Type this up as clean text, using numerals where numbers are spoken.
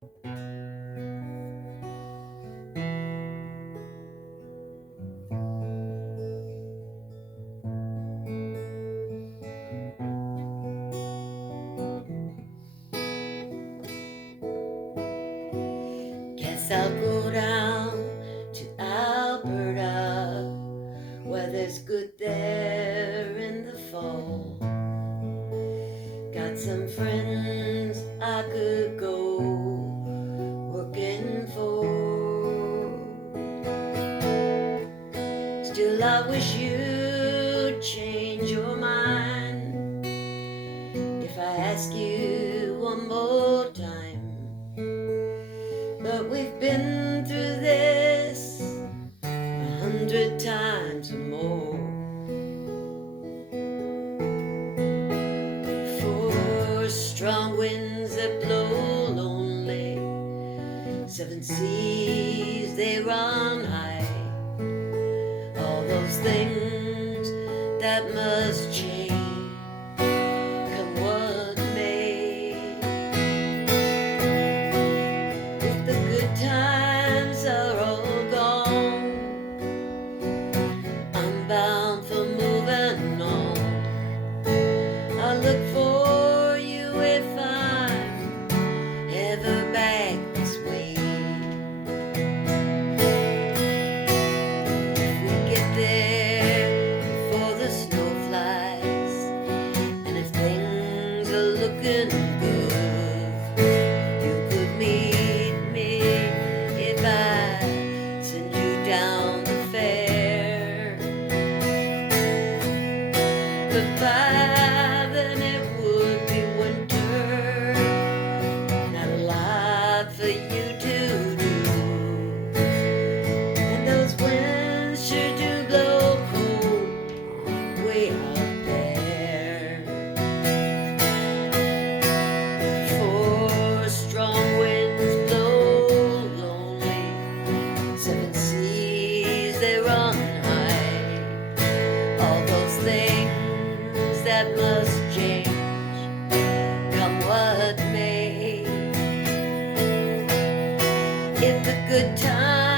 Guess I'll go down to Alberta. Weather's good there in the fall. Got some friends I could go working for. Still, I wish you'd change your mind if I ask you one more time. But we've been through this 100 times or more. Four strong winds that blow lonely, seven seas they run high. All those things that must change, come what may. If the good times are all gone, I'm bound for moving on. I'll look for you if I'm ever back this way. If we get there before the snow flies, and if things are looking good, you could meet me if I send you down the fair. But by then it would be winter, not a lot for you to do, and those winds sure do blow cold way out there. Four strong winds blow lonely, seven seas they run high. All those things that must change, come what may. If the good times